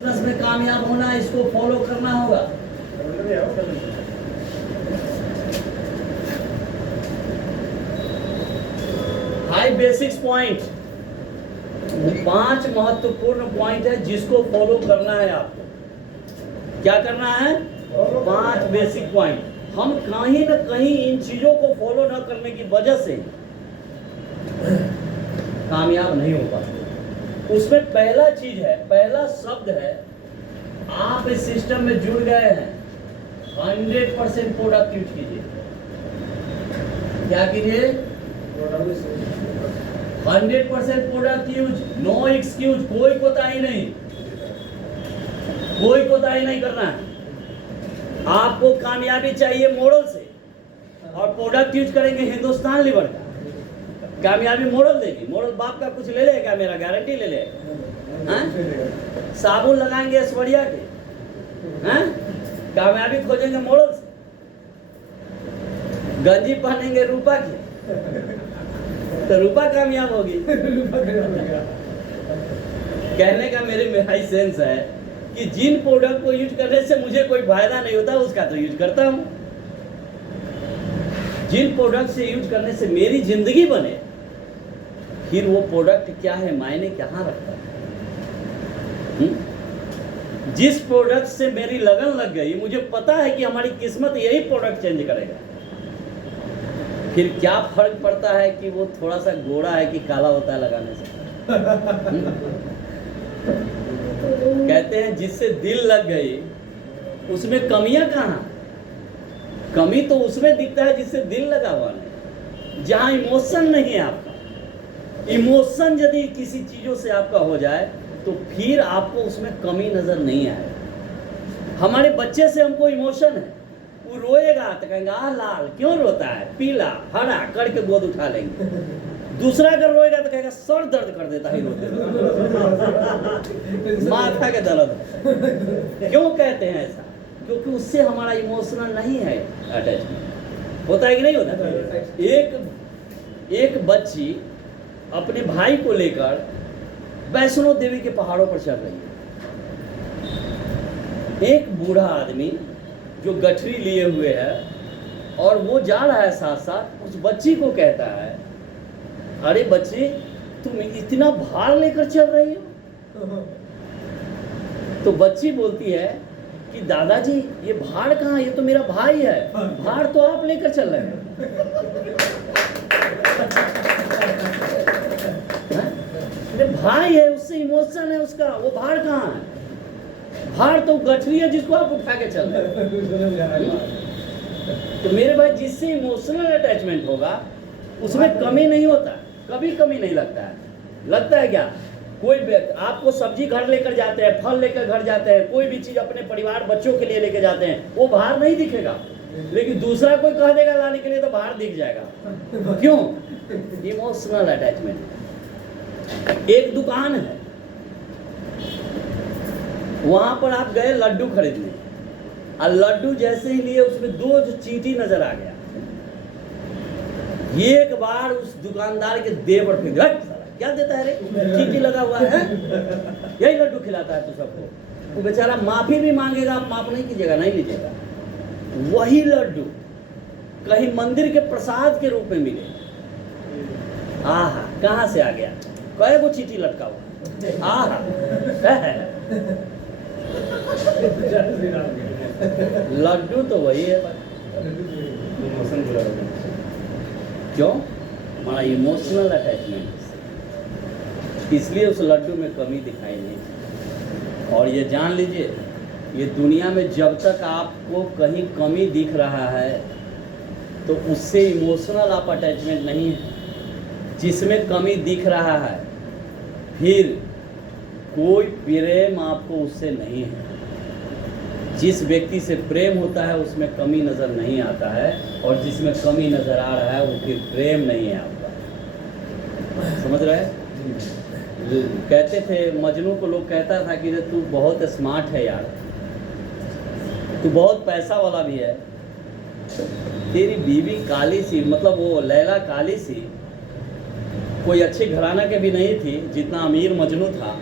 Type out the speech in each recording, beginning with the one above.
Business में कामयाब होना, इसको फॉलो करना होगा। 5 बेसिक्स पॉइंट, 5 महत्वपूर्ण पॉइंट है जिसको फॉलो करना है आपको। क्या करना है? 5 बेसिक पॉइंट। हम कहीं न कहीं इन चीजों को फॉलो न करने की वजह से कामयाब नहीं हो पाते। उसमें पहला चीज है, पहला शब्द है, आप इस सिस्टम में जुड़ गए हैं, 100% प्रोडक्ट यूज कीजिए। क्या कीजिए? 100% प्रोडक्ट यूज, नो एक्सक्यूज, कोई कोताही नहीं, कोई कोताही नहीं करना है। आपको कामयाबी चाहिए मॉडल से, और प्रोडक्ट यूज करेंगे हिंदुस्तान लीवर का। कामयाबी मॉडल देगी। मॉडल बाप का कुछ ले लेगा, मेरा गारंटी ले लेगा। साबुन लगाएंगे ऐश्वर्या के, कामयाबी खोजेंगे मॉडल से। गंजी पहनेंगे रूपा की, तो रूपा कामयाब होगी। कहने का मेरा ही सेंस है कि जिन प्रोडक्ट को यूज करने से मुझे कोई फायदा नहीं होता, उसका तो यूज करता हूं। जिन प्रोडक्ट से यूज करने से मेरी जिंदगी बने, फिर वो प्रोडक्ट क्या है, मायने कहाँ रखता है। जिस प्रोडक्ट से मेरी लगन लग गई, मुझे पता है कि हमारी किस्मत यही प्रोडक्ट चेंज करेगा, फिर क्या फर्क पड़ता है कि वो थोड़ा सा गोरा है कि काला होता है लगाने से। कहते हैं जिससे दिल लग गई, उसमें कमियां कहाँ? कमी तो उसमें दिखता है जिससे दिल लगा हुआ नहीं, जहां इमोशन नहीं है आपका। इमोशन यदि किसी चीजों से आपका हो जाए, तो फिर आपको उसमें कमी नजर नहीं आए। हमारे बच्चे से हमको इमोशन है, वो रोएगा तो कहेंगे आ लाल क्यों रोता है, पीला हरा करके गोद उठा लेंगे। दूसरा अगर रोएगा तो कहेगा सर दर्द कर देता है रोते, माथा के दर्द। क्यों कहते हैं ऐसा? क्योंकि उससे हमारा इमोशनल नहीं है अटैचमेंट। होता है कि नहीं होता? एक बच्ची अपने भाई को लेकर वैष्णो देवी के पहाड़ों पर चढ़ रही है। एक बूढ़ा आदमी जो गठरी लिए हुए है, और वो जा रहा है साथ साथ, उस बच्ची को कहता है, अरे बच्ची तुम इतना भार लेकर चल रही हो? तो बच्ची बोलती है कि दादाजी ये भार कहाँ, ये तो मेरा भाई है, भार तो आप लेकर चल रहे हैं। भाई है, उससे इमोशन है उसका, वो भार कहाँ है? भार तो गठरी है जिसको आप उठा के चल रहे हैं। तो मेरे भाई, जिससे इमोशनल अटैचमेंट होगा उसमें कमी नहीं होता, कभी कमी नहीं लगता है। लगता है क्या? कोई आपको सब्जी घर लेकर जाते हैं, फल लेकर घर जाते हैं, कोई भी चीज अपने परिवार बच्चों के लिए लेकर जाते हैं, वो भार नहीं दिखेगा, लेकिन दूसरा कोई कह देगा लाने के लिए तो भार दिख जाएगा। क्यों? Emotional attachment. एक दुकान है, वहां पर आप गए लड्डू खरीदने, और लड्डू जैसे ही लिए उसमें 2 चींटी नजर आ गया। एक बार उस दुकानदार के देह पर फेंक, क्या देता है रे, चींटी लगा हुआ है, यही लड्डू खिलाता है तू सबको। वो बेचारा माफी भी मांगेगा, आप माफ नहीं कीजिएगा, नहीं लीजिएगा। वही लड्डू कहीं मंदिर के प्रसाद के रूप में मिले, आहा कहां से आ गया, कहे वो चींटी लटका हुआ, आहा लड्डू तो वही है। क्यों? हमारा इमोशनल अटैचमेंट, इसलिए उस लड्डू में कमी दिखाई नहीं। और ये जान लीजिए, ये दुनिया में जब तक आपको कहीं कमी दिख रहा है, तो उससे इमोशनल आप अटैचमेंट नहीं है। जिसमें कमी दिख रहा है, फिर कोई प्रेम आपको उससे नहीं है। जिस व्यक्ति से प्रेम होता है उसमें कमी नज़र नहीं आता है, और जिसमें कमी नज़र आ रहा है वो फिर प्रेम नहीं है आपका। समझ रहे हैं? कहते थे मजनू को, लोग कहता था कि तू बहुत स्मार्ट है यार, तू बहुत पैसा वाला भी है, तेरी बीवी काली सी, मतलब वो लैला काली सी, कोई अच्छे घराना के भी नहीं थी, जितना अमीर मजनू था,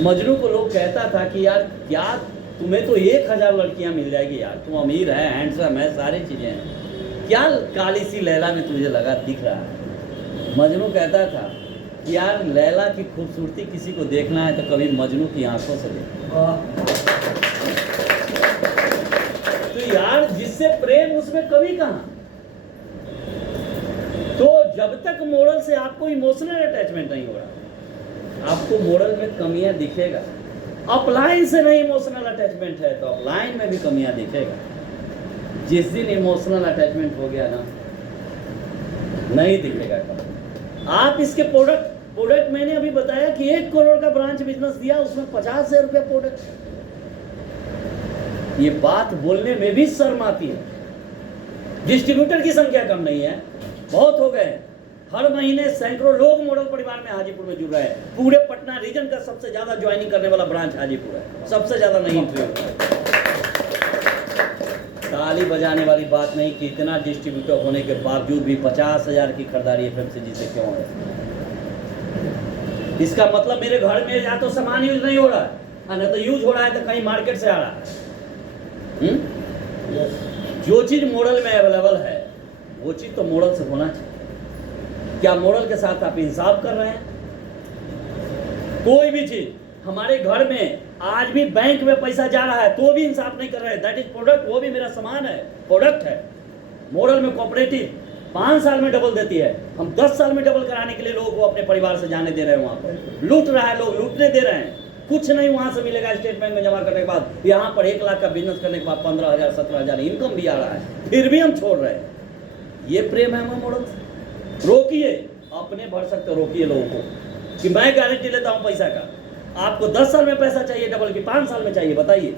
मजनू को लोग कहता था कि यार क्या तुम्हें तो 1000 लड़कियां मिल जाएगी यार, तुम अमीर है, हैंडसम है, सारी चीजें हैं, क्या काली सी लैला में तुझे लगा दिख रहा है। मजनू कहता था कि यार लैला की खूबसूरती किसी को देखना है तो कभी मजनू की आंखों से देखो। तो यार जिससे प्रेम उसमें कभी कहाँ। तो जब तक मोरल से आपको इमोशनल अटैचमेंट नहीं हो रहा, आपको मोरल में कमियां दिखेगा। अपलाइन से नहीं इमोशनल अटैचमेंट है तो अपलाइन में भी कमियां दिखेगा। जिस दिन इमोशनल अटैचमेंट हो गया ना, नहीं दिखेगा कभी। आप इसके प्रोडक्ट मैंने अभी बताया कि 1 करोड़ का ब्रांच बिजनेस दिया, उसमें 50,000 रुपया प्रोडक्ट। ये बात बोलने में भी शर्म आती है। डिस्ट्रीब्यूटर की संख्या कम नहीं है, बहुत हो गए। हर महीने सैकड़ों लोग मॉडल परिवार में हाजीपुर में जुड़ रहे हैं। पूरे पटना रीजन का सबसे ज्यादा ज्वाइनिंग करने वाला ब्रांच हाजीपुर है, सबसे ज्यादा नहीं इंटरव्यू। ताली बजाने वाली बात नहीं कि इतना डिस्ट्रीब्यूटर होने के बावजूद भी 50,000 की खरीदारी एफएमसीजी से क्यों है। इसका मतलब मेरे घर में या तो सामान यूज नहीं हो रहा है, न तो यूज हो रहा है तो कहीं मार्केट से आ रहा है। जो चीज मॉडल में अवेलेबल है वो चीज तो मॉडल से होना चाहिए। क्या मॉडल के साथ आप इंसाफ कर रहे हैं? कोई भी चीज हमारे घर में आज भी बैंक में पैसा जा रहा है तो भी इंसाफ नहीं कर रहे हैं। दैट इज प्रोडक्ट, वो भी मेरा सामान है, प्रोडक्ट है। मॉडल में कोऑपरेटिव 5 साल में डबल देती है, हम 10 साल में डबल कराने के लिए लोगों को अपने परिवार से जाने दे रहे हैं। वहां पर लूट रहा है, लोग लूटने दे रहे हैं। कुछ नहीं वहां से मिलेगा स्टेट बैंक में जमा करने के बाद। यहाँ पर 1 लाख का बिजनेस करने के बाद 15,000 17,000 इनकम भी आ रहा है, फिर भी हम छोड़ रहे हैं। ये प्रेम है हमारे मॉडल से। रोकिए, अपने भर सकते रोकिए लोगों को कि मैं गारंटी लेता हूं पैसा का। आपको 10 साल में पैसा चाहिए डबल की 5 साल में चाहिए, बताइए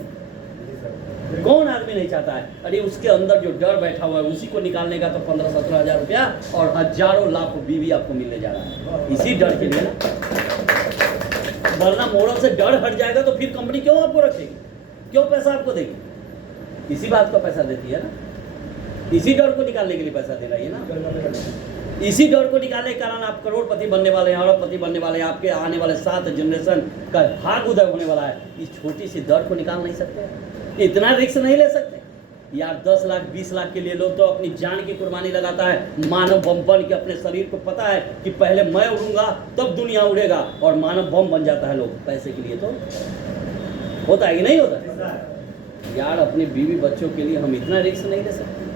कौन आदमी नहीं चाहता है। अरे उसके अंदर जो डर बैठा हुआ है उसी को निकालने का तो 15-17 हजार रुपया और हजारों लाखों बीवी आपको मिलने जा रहा है, इसी डर के लिए ना। वरना मॉडल से डर हट जाएगा तो फिर कंपनी क्यों आपको रखेगी, क्यों पैसा आपको देगी? इसी बात का पैसा देती है ना, इसी डर को निकालने के लिए पैसा दे रही है ना। इसी डर को निकालने के कारण आप करोड़पति बनने वाले हैं, अरबपति बनने वाले हैं। आपके आने वाले 7 जनरेशन का भाग उदय होने वाला है। इस छोटी सी डर को निकाल नहीं सकते, इतना रिस्क नहीं ले सकते यार। 10 लाख 20 लाख के लिए लोग तो अपनी जान की कुर्बानी लगाता है। मानव बम बन के अपने शरीर को पता है कि पहले मैं उड़ूंगा तब दुनिया उड़ेगा, और मानव बम बन जाता है लोग पैसे के लिए। तो होता है कि नहीं होता यार? अपनी बीवी बच्चों के लिए हम इतना रिस्क नहीं ले सकते,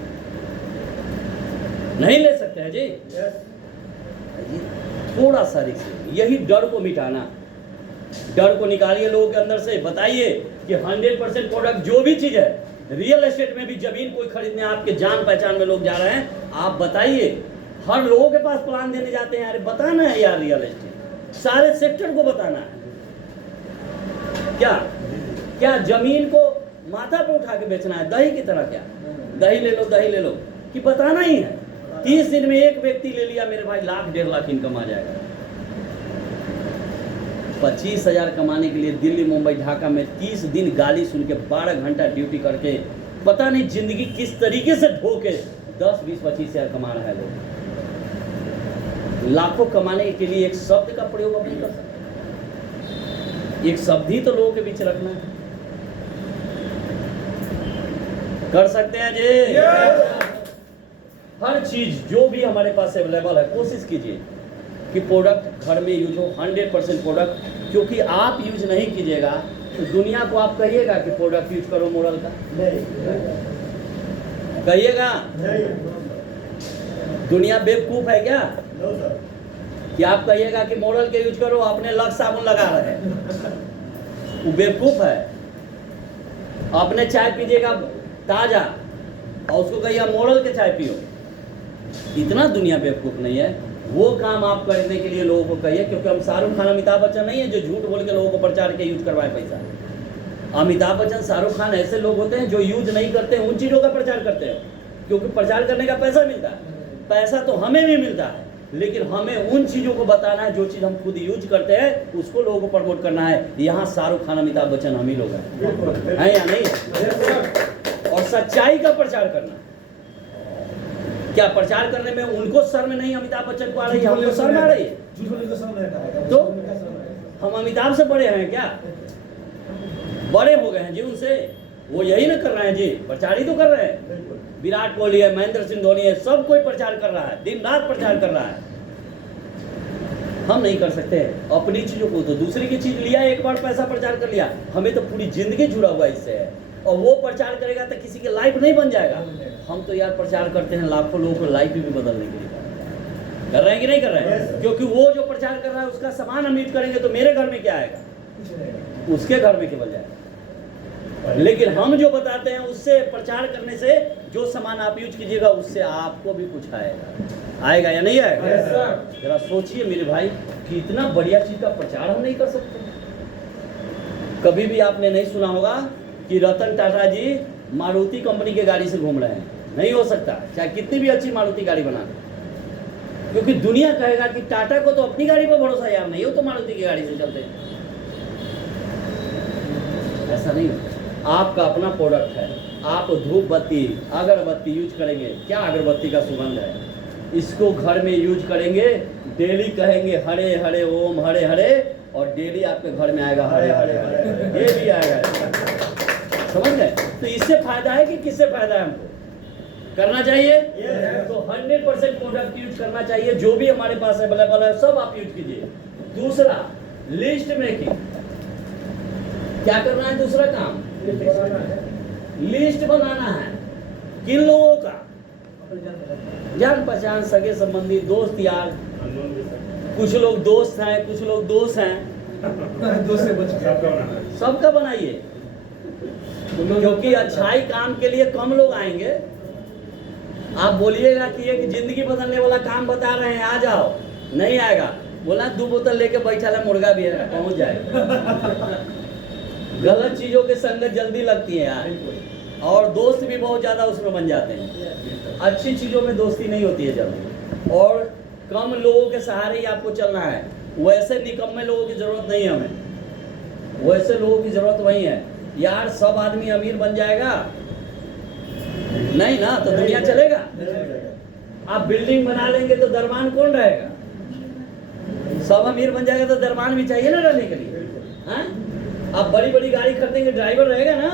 नहीं ले सकते हैं जी। थोड़ा सा रिस्क, यही डर को मिटाना। डर को निकालिए लोगों के अंदर से। बताइए कि 100% प्रोडक्ट जो भी चीज है, रियल एस्टेट में भी जमीन कोई खरीदने आपके जान पहचान में लोग जा रहे हैं, आप बताइए। हर लोगों के पास प्लान देने जाते हैं। अरे बताना है यार, रियल एस्टेट सारे सेक्टर को बताना है। क्या जमीन को माथा पे उठा के बेचना है दही की तरह? क्या दही ले लो कि बताना ही है। 30 दिन में एक व्यक्ति ले लिया मेरे भाई, 1,00,000 1.5 लाख इनकम आ जाएगा। 25,000 कमाने के लिए दिल्ली मुंबई ढाका में 30 दिन गाली सुन के 12 घंटा ड्यूटी करके पता नहीं जिंदगी किस तरीके से ढो के 10 20 25,000 कमा रहा है लोग। लाखों कमाने के लिए एक शब्द का प्रयोग नहीं कर सकते। एक शब्द ही तो लोगों के बीच रखना है। कर सकते हैं जी। हर चीज जो भी हमारे पास अवेलेबल है, कोशिश कीजिए कि प्रोडक्ट घर में यूज हो। 100% प्रोडक्ट, क्योंकि आप यूज नहीं कीजिएगा तो दुनिया को आप कहिएगा कि प्रोडक्ट यूज करो मॉडल का, कहिएगा? दुनिया बेवकूफ है क्या? कि आप कहिएगा कि मॉडल के यूज करो, अपने लक्स साबुन लगा रहे हैं, वो बेवकूफ है। अपने चाय पीजिएगा ताजा और उसको कहिए मॉडल के चाय पियो, इतना दुनिया बेवकूफ नहीं है। वो काम आप करने के लिए लोगों को कहिए, क्योंकि हम शाहरुख खान अमिताभ बच्चन नहीं है जो झूठ बोल के लोगों को प्रचार के यूज करवाए पैसा। अमिताभ बच्चन शाहरुख खान ऐसे लोग होते हैं जो यूज नहीं करते उन चीज़ों का प्रचार करते हैं, क्योंकि प्रचार करने का पैसा मिलता है। पैसा तो हमें भी मिलता है, लेकिन हमें उन चीज़ों को बताना है जो चीज़ हम खुद यूज करते हैं, उसको लोगों को प्रमोट करना है। यहाँ शाहरुख खान अमिताभ बच्चन हम ही लोग हैं या नहीं? और सच्चाई का प्रचार करना। क्या प्रचार करने में उनको शर्म नहीं अमिताभ बच्चन को आ रही है? हमको शर्म आ रही है। तो हम अमिताभ से बड़े हैं क्या? बड़े हो गए हैं जी उनसे। वो यही ना कर रहे हैं जी, प्रचार ही तो कर रहे हैं। विराट कोहली है, महेंद्र सिंह धोनी है, सब कोई प्रचार कर रहा है, दिन रात प्रचार कर रहा है। हम नहीं कर सकते अपनी चीजों को, तो दूसरी की चीज लिया, एक बार पैसा प्रचार कर लिया, हमें तो पूरी जिंदगी जुड़ा हुआ इससे है। और वो प्रचार करेगा तो किसी की लाइफ नहीं बन जाएगा। हम तो यार प्रचार करते हैं लाखों लोगों को लाइफ भी बदलने के लिए कर रहे हैं कि नहीं कर रहे हैं? क्योंकि वो जो प्रचार कर रहा है उसका सामान हम यूज करेंगे तो मेरे घर में क्या आएगा? उसके घर में केवल जाएगा। लेकिन हम जो बताते हैं उससे प्रचार करने से जो सामान आप यूज कीजिएगा उससे आपको भी कुछ आएगा या नहीं आएगा? जरा सोचिए मेरे भाई कि इतना बढ़िया चीज का प्रचार हम नहीं कर सकते। कभी भी आपने नहीं सुना होगा कि रतन टाटा जी मारुति कंपनी के गाड़ी से घूम रहे हैं, नहीं हो सकता, चाहे कितनी भी अच्छी मारुति गाड़ी बना दे, क्योंकि दुनिया कहेगा कि टाटा को तो अपनी गाड़ी पर भरोसा यार नहीं हो तो मारुति की गाड़ी से चलते हैं। ऐसा नहीं, आपका अपना प्रोडक्ट है। आप धूप बत्ती अगरबत्ती यूज करेंगे, क्या अगरबत्ती का सुगंध है, इसको घर में यूज करेंगे, डेली कहेंगे हरे हरे ओम हरे हरे, और डेली आपके घर में आएगा हरे हरे हरे, ये भी आएगा। समझ गए? तो इससे फायदा है कि किससे फायदा है? हमको करना चाहिए। तो 100% प्रोडक्ट यूज करना चाहिए, जो भी हमारे पास अवेलेबल है सब आप यूज कीजिए। दूसरा, लिस्ट मेकिंग। क्या करना है? दूसरा काम लिस्ट बनाना है। किन लोगों का? जान पहचान, सगे संबंधी, दोस्त यार। कुछ लोग दोस्त हैं, कुछ लोग दोस्त हैं, सबका बनाइए, क्योंकि अच्छाई काम के लिए कम लोग आएंगे। आप बोलिएगा कि एक जिंदगी बदलने वाला काम बता रहे हैं, आ जाओ, नहीं आएगा। बोला 2 बोतल लेके बैठा है, मुर्गा भी है, पहुंच जाएगा। गलत चीजों के संगत जल्दी लगती है यार, और दोस्त भी बहुत ज्यादा उसमें बन जाते हैं। अच्छी चीजों में दोस्ती नहीं होती है जल्दी, और कम लोगों के सहारे ही आपको चलना है। वैसे निकम्मे लोगों की जरूरत नहीं है हमें, वैसे लोगों की जरूरत वही है। यार सब आदमी अमीर बन जाएगा नहीं ना, तो दुनिया चलेगा? आप बिल्डिंग बना लेंगे तो दरबान कौन रहेगा? सब अमीर बन जाएगा तो दरबान भी चाहिए ना रहने के लिए। हाँ? आप बड़ी बड़ी गाड़ी खरीदेंगे, ड्राइवर रहेगा ना?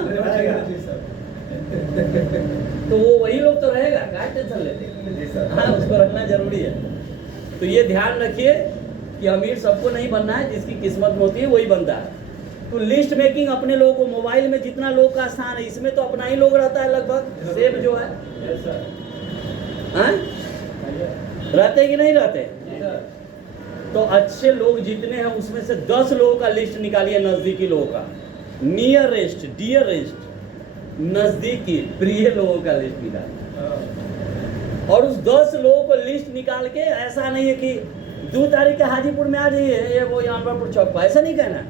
तो वो वही लोग तो रहेगा, क्या टेंशन लेते? हाँ, उसको रखना जरूरी है। तो ये ध्यान रखिए कि अमीर सबको नहीं बनना है, जिसकी किस्मत में होती है वही बनता है। तो लिस्ट मेकिंग अपने लोगों को, मोबाइल में जितना लोग का स्थान है इसमें तो अपना ही लोग रहता है लगभग, सेव जो है। हाँ? रहते कि नहीं रहते? तो अच्छे लोग जितने हैं उसमें से 10 लोगों का लिस्ट निकालिए, नजदीकी लोगों का, नियरेस्ट डियरेस्ट, नजदीकी प्रिय लोगों का लिस्ट निकालिए। और उस 10 लोगों को लिस्ट निकाल के, ऐसा नहीं है कि 2 तारीख के हाजीपुर में आ जाइए, ये वो अनवरपुर चौक पर, ऐसा नहीं कहना,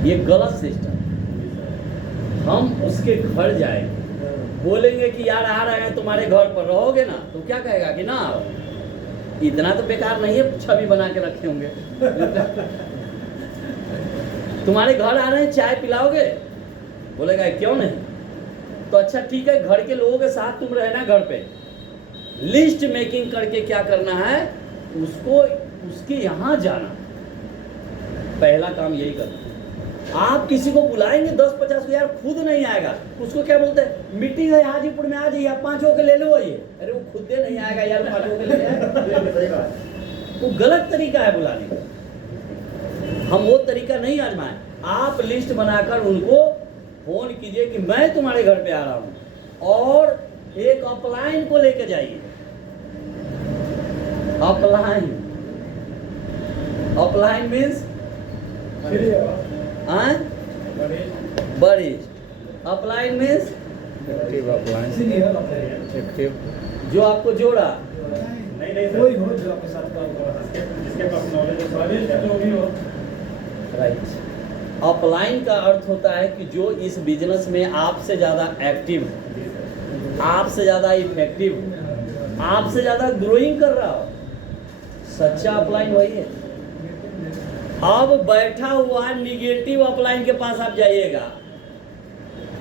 ये गलत सिस्टम। हम उसके घर जाएंगे, बोलेंगे कि यार आ रहे हैं तुम्हारे घर पर, रहोगे ना? तो क्या कहेगा कि ना आओ। इतना तो बेकार नहीं है, छवि बना के रखे होंगे। तुम्हारे घर आ रहे हैं, चाय पिलाओगे? बोलेगा क्यों नहीं। तो अच्छा ठीक है, घर के लोगों के साथ तुम रहना घर पे। लिस्ट मेकिंग करके क्या करना है, उसको उसके यहाँ जाना, पहला काम यही करना। आप किसी को बुलाएंगे 10-50 यार, खुद नहीं आएगा, उसको क्या बोलते हैं, मीटिंग है हाजीपुर में, आ जाइए, आप 5 होके ले लो आइए। अरे वो खुद नहीं आएगा यार, 5 होके ले आए। वो गलत तरीका है बुलाने का, हम वो तरीका नहीं आजमाएं। आप लिस्ट बनाकर उनको फोन कीजिए कि मैं तुम्हारे घर पे आ रहा हूं, और एक अपलाइन को लेके जाइए। अपलाइन मीन्स वरिष्ठ, अपलाइन मीन्स जो आपको जोड़ा, कोई हो जो आपके साथ काम कर रहा है, जिसके पास नॉलेज है, जो भी हो। राइट। अपलाइन का अर्थ होता है कि जो इस बिजनेस में आपसे ज़्यादा एक्टिव, आपसे ज़्यादा इफेक्टिव, आपसे ज़्यादा ग्रोइंग कर रहा हो, सच्चा अपलाइन वही है। अब बैठा हुआ निगेटिव अपलाइन के पास आप जाइएगा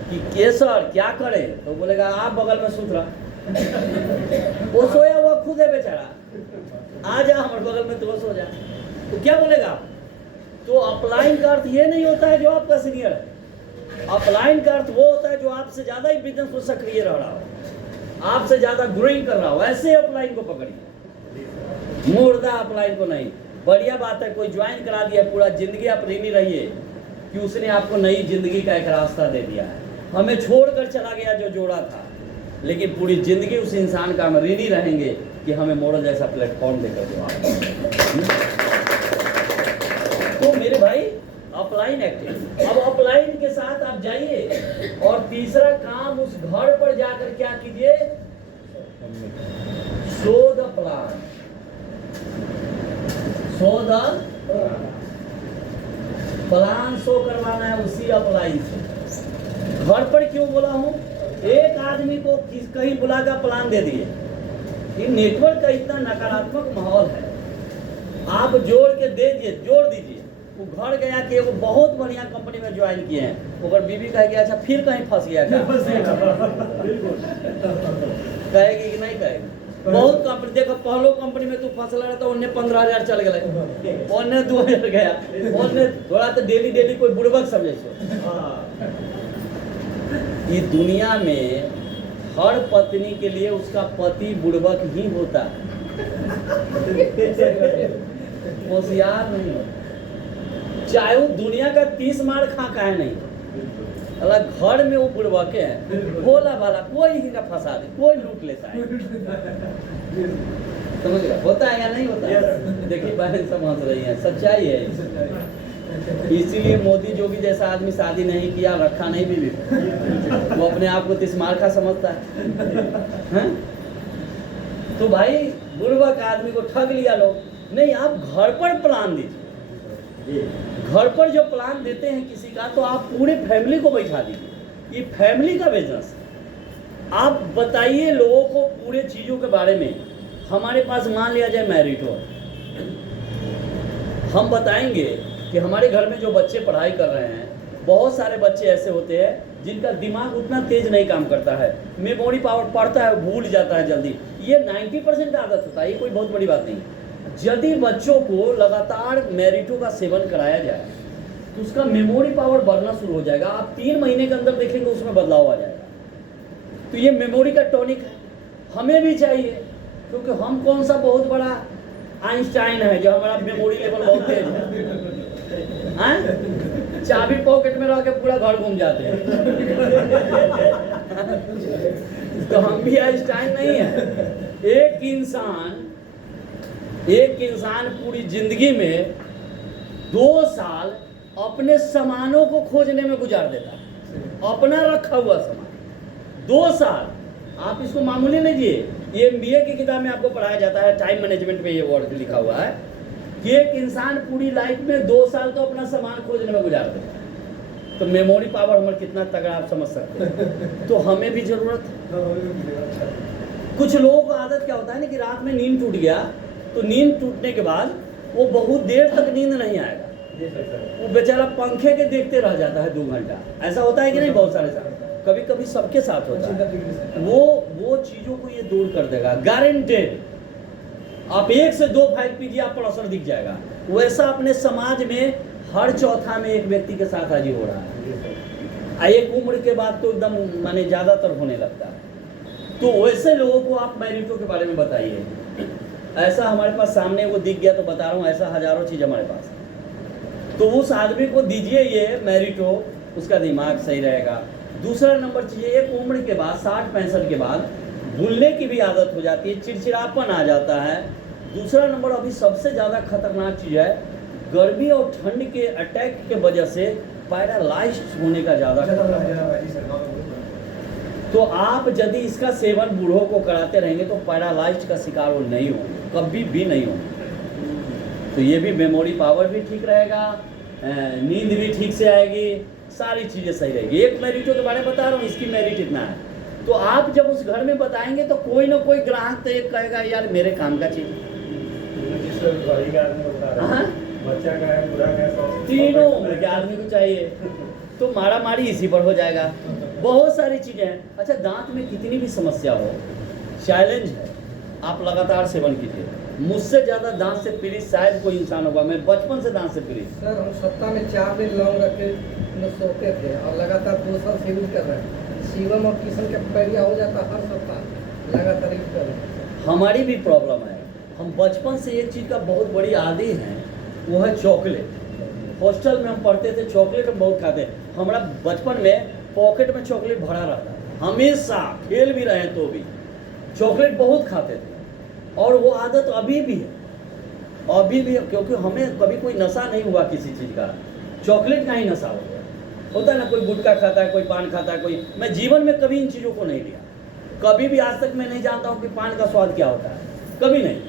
कि के सर क्या करे, तो बोलेगा आप बगल में सुत रहा, वो सोया हुआ खुद है बेचारा, आ जा हमारे बगल में, तो सो जा। तो क्या बोलेगा, तो अपलाइन का अर्थ ये नहीं होता है जो आपका सीनियर है। अपलाइन का अर्थ वो होता है जो आपसे ज़्यादा ही बिजनेस में सक्रिय रह रहा हो, आपसे ज़्यादा ग्रोइंग कर रहा हो, ऐसे अपलाइन को पकड़िए, मुर्दा अपलाइन को नहीं। बढ़िया बात है, कोई ज्वाइन करा दिया, पूरा ज़िंदगी आप ऋणी रहिए कि उसने आपको नई ज़िंदगी का एक रास्ता दे दिया है। हमें छोड़कर चला गया जो जोड़ा था, लेकिन पूरी ज़िंदगी उस इंसान का हम ऋणी रहेंगे कि हमें मॉडल जैसा प्लेटफॉर्म देकर दो। तो मेरे भाई अपलाइन एक्टिव, अब अपलाइन के साथ आप जाइए और तीसरा काम उस घर पर जाकर क्या कीजिए, show the plan, show the plan show करवाना है उसी अपलाइन से। घर पर क्यों बोला हूं, एक आदमी को कहीं बुलाकर प्लान दे दिए, ये नेटवर्क का इतना नकारात्मक माहौल है, आप जोड़ के दे दिए, जोड़ दीजिए। वो घर गया कि वो बहुत बढ़िया कंपनी में ज्वाइन किए हैं, अगर बीवी कहे कि अच्छा फिर कहीं फंस गया क्या, कहेगी कि नहीं कहेगी। बहुत कंपनी देखो, पहलो कंपनी में तू फंस रहा तो उन्हें 15,000 चल गए, उन्हें 2,000 गया, उन्हें थोड़ा तो डेली कोई बुड़बक समझे। ये दुनिया में हर पत्नी के लिए उसका पति बुड़बक ही होता है, होशियार नहीं होता, चाहे वो दुनिया का 30 मार खा का है नहीं, अलग घर में वो बुड़बके हैं, भोला भाला कोई ही का फंसा दे, कोई लूट लेता है। समझ गया, होता है या नहीं होता है? देखिए बहन सब हंस रही है, सच्चाई है। इसीलिए मोदी जोगी जैसा आदमी शादी नहीं किया, रखा नहीं बीवी, वो अपने आप को तिस्मारखा समझता है। तो भाई बुड़बक आदमी को ठग लिया लोग। नहीं, आप घर पर प्लान दीजिए। घर पर जो प्लान देते हैं किसी का, तो आप पूरे फैमिली को बैठा दीजिए, ये फैमिली का बिजनेस है। आप बताइए लोगों को पूरे चीज़ों के बारे में। हमारे पास मान लिया जाए मैरिट हो, हम बताएंगे कि हमारे घर में जो बच्चे पढ़ाई कर रहे हैं, बहुत सारे बच्चे ऐसे होते हैं जिनका दिमाग उतना तेज नहीं काम करता है, मेमोरी पावर पढ़ता है भूल जाता है जल्दी, ये 90% का आदत होता है, ये कोई बहुत बड़ी बात नहीं। यदि बच्चों को लगातार मेरिटो का सेवन कराया जाए तो उसका मेमोरी पावर बढ़ना शुरू हो जाएगा। आप 3 महीने के अंदर देखेंगे उसमें बदलाव आ जाएगा। तो ये मेमोरी का टॉनिक है, हमें भी चाहिए, क्योंकि हम कौन सा बहुत बड़ा आइंस्टाइन है जो हमारा मेमोरी लेवल बहुत तेज है, चाबी पॉकेट में रह के पूरा घर घूम जाते हैं। तो हम भी आइंस्टाइन नहीं है। एक इंसान पूरी जिंदगी में 2 साल अपने सामानों को खोजने में गुजार देता है, अपना रखा हुआ सामान। 2 साल, आप इसको मामूली लीजिए। ये MBA की किताब में आपको पढ़ाया जाता है, टाइम मैनेजमेंट में ये वर्ड लिखा हुआ है कि एक इंसान पूरी लाइफ में 2 साल तो अपना सामान खोजने में गुजार देता है। तो मेमोरी पावर हमारा कितना तगड़ा आप समझ सकते हैं। तो हमें भी जरूरत है। कुछ लोगों को आदत क्या होता है ना कि रात में नींद टूट गया, तो नींद टूटने के बाद वो बहुत देर तक नींद नहीं आएगा, वो बेचारा पंखे के देखते रह जाता है 2 घंटा। ऐसा होता है कि नहीं? बहुत सारे साथ, कभी कभी सबके साथ होता है। वो चीज़ों को ये दूर कर देगा, गारंटेड। आप 1 से 2 फाइल पीजिए, आप पर असर दिख जाएगा। वैसा अपने समाज में हर चौथा में एक व्यक्ति के साथ आज ही हो रहा है। एक उम्र के बाद तो एकदम माने ज़्यादातर होने लगता है। तो वैसे लोगों को आप मैरिटो के बारे में बताइए। ऐसा हमारे पास सामने वो दिख गया तो बता रहा हूँ, ऐसा हजारों चीज़ हमारे पास है। तो उस आदमी को दीजिए ये मैरिटो, उसका दिमाग सही रहेगा। दूसरा नंबर चीज़, एक उम्र के बाद 60-65 के बाद भूलने की भी आदत हो जाती है, चिड़चिड़ापन आ जाता है। दूसरा नंबर अभी सबसे ज़्यादा खतरनाक चीज़ है, गर्मी और ठंड के अटैक के वजह से पैरालाइज्ड होने का ज़्यादा खतरा है। तो आप यदि इसका सेवन बूढ़ों को कराते रहेंगे तो पैरालाइज्ड का शिकार वो नहीं होंगे, कभी भी नहीं होंगे। तो ये भी मेमोरी पावर भी ठीक रहेगा, नींद भी ठीक से आएगी, सारी चीज़ें सही रहेगी। एक मेरिटो के बारे में बता रहा हूँ, इसकी मेरिट इतना है। तो आप जब उस घर में बताएंगे तो कोई ना कोई ग्राहक तो एक कहेगा यार मेरे काम का चीज़, तीनों उम्र के आदमी को चाहिए। तो मारा मारी इसी पर हो जाएगा। बहुत सारी चीज़ें हैं। अच्छा, दांत में कितनी भी समस्या हो, चैलेंज है, आप लगातार सेवन कीजिए। मुझसे ज़्यादा दांत से पीड़ित शायद कोई इंसान होगा। मैं बचपन से दांत से पीड़ित। सर हम सप्ताह में 4 दिन लौंग रख के सोते थे और लगातार 2 साल से यूज कर रहे हैं। शिवम और किशन का पैरिया हो जाता हर सप्ताह लगातार यूज कर रहे हैं। हमारी भी प्रॉब्लम है। हम बचपन से एक चीज़ का बहुत बड़ी आदी हैं, वो है चॉकलेट। हॉस्टल में हम पढ़ते थे, चॉकलेट हम बहुत खाते। हमारा बचपन में पॉकेट में चॉकलेट भरा रहता, हमेशा खेल भी रहे तो भी चॉकलेट बहुत खाते थे। और वो आदत अभी भी है, अभी भी है, क्योंकि हमें कभी कोई नशा नहीं हुआ किसी चीज़ का। चॉकलेट का ही नशा हो गया। होता है ना, कोई गुटखा खाता है, कोई पान खाता है, कोई। मैं जीवन में कभी इन चीज़ों को नहीं लिया, कभी भी आज तक मैं नहीं जानता हूँ कि पान का स्वाद क्या होता है, कभी नहीं।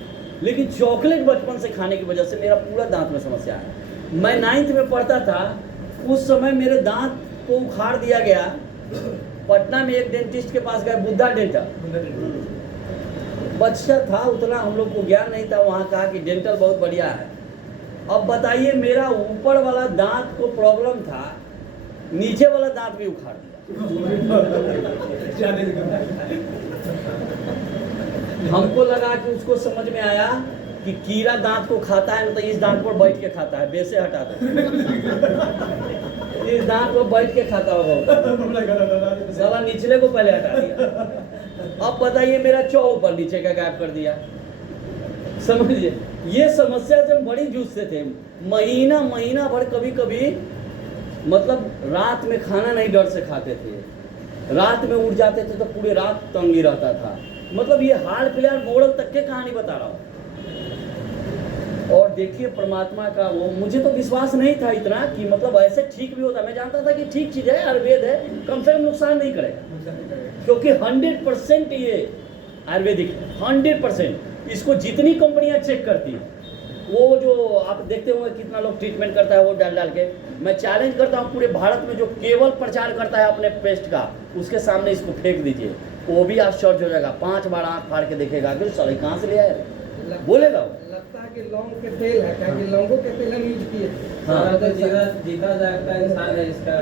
लेकिन चॉकलेट बचपन से खाने की वजह से मेरा पूरा दांत में समस्या है। मैं 9th में पढ़ता था, उस समय मेरे दांत को उखाड़ दिया गया। पटना में एक डेंटिस्ट के पास गए, बुद्धा डेंटल। बच्चा था, उतना हम लोग को ज्ञान नहीं था। वहाँ कहा कि डेंटल बहुत बढ़िया है। अब बताइए, मेरा ऊपर वाला दांत को प्रॉब्लम था, नीचे वाला दांत भी उखाड़ दिया। हमको लगा कि उसको समझ में आया कि कीड़ा दांत को खाता है ना, तो इस दांत पर बैठ के खाता है, बेसे हटा दो। इस दांत पर बैठ के खाता होगा, साला निचले को पहले हटा दिया। अब बताइए, मेरा चौ ऊपर नीचे का गायब कर दिया। समझिए, ये समस्या से हम बड़ी जूझते थे। महीना भर, कभी कभी मतलब रात में खाना नहीं डर से खाते थे। रात में उठ जाते थे तो पूरे रात तंगी रहता था। मतलब ये हाल फिलहाल मॉडल तक के कहानी बता रहा हूँ। और देखिए, परमात्मा का वो, मुझे तो विश्वास नहीं था इतना कि मतलब ऐसे ठीक भी होता। मैं जानता था कि ठीक चीज़ है, आयुर्वेद है, कम से कम नुकसान नहीं करेगा, क्योंकि 100% ये आयुर्वेदिक है, 100%। इसको जितनी कंपनियां चेक करती हैं, वो जो आप देखते होंगे कितना लोग ट्रीटमेंट करता है वो डाल के, मैं चैलेंज करता हूँ पूरे भारत में जो केवल प्रचार करता है अपने पेस्ट का, उसके सामने इसको फेंक दीजिए, वो भी आश्चर्य हो जाएगा। 5 बार आँख फाड़ के देखेगा कि साले कहाँ से ले आए, बोलेगा वो। लगता है कि लौंग के तेल है, क्या कि लौंगों के तेल हम यूज किए थे। हाँ। तो जीता जागता इंसान है इसका।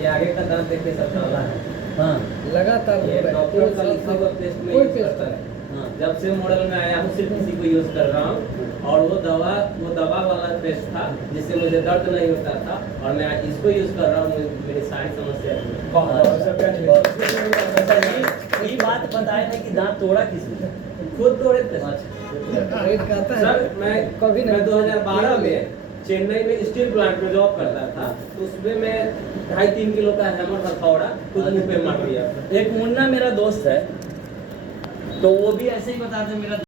ये आगे का दांत देखिए सब काला है। हाँ लगातार हो ये रहा है। डॉक्टर का लिखा हुआ पेस्ट में कोई यूज पेस्ट करता है। है। हाँ। जब से मॉडल में आया हूँ सिर्फ इसी को यूज कर रहा हूँ। और वो दवा वाला पेस्ट था जिससे मुझे दर्द नहीं होता था, और मैं इसको यूज कर रहा हूँ, मेरी सारी समस्या ये बात बताए ना कि दांत तोड़ा किसने? खुद तोड़े थे। रेट कहता है सर मैं कभी नहीं। 2012 में चेन्नई में स्टील प्लांट में जॉब करता था, तो उसमें मैं 2.5-3 किलो का हैमर हथौड़ा खुद मुंह पे मार दिया। एक मुन्ना मेरा दोस्त है, तो वो भी ऐसे ही बताते, मेरा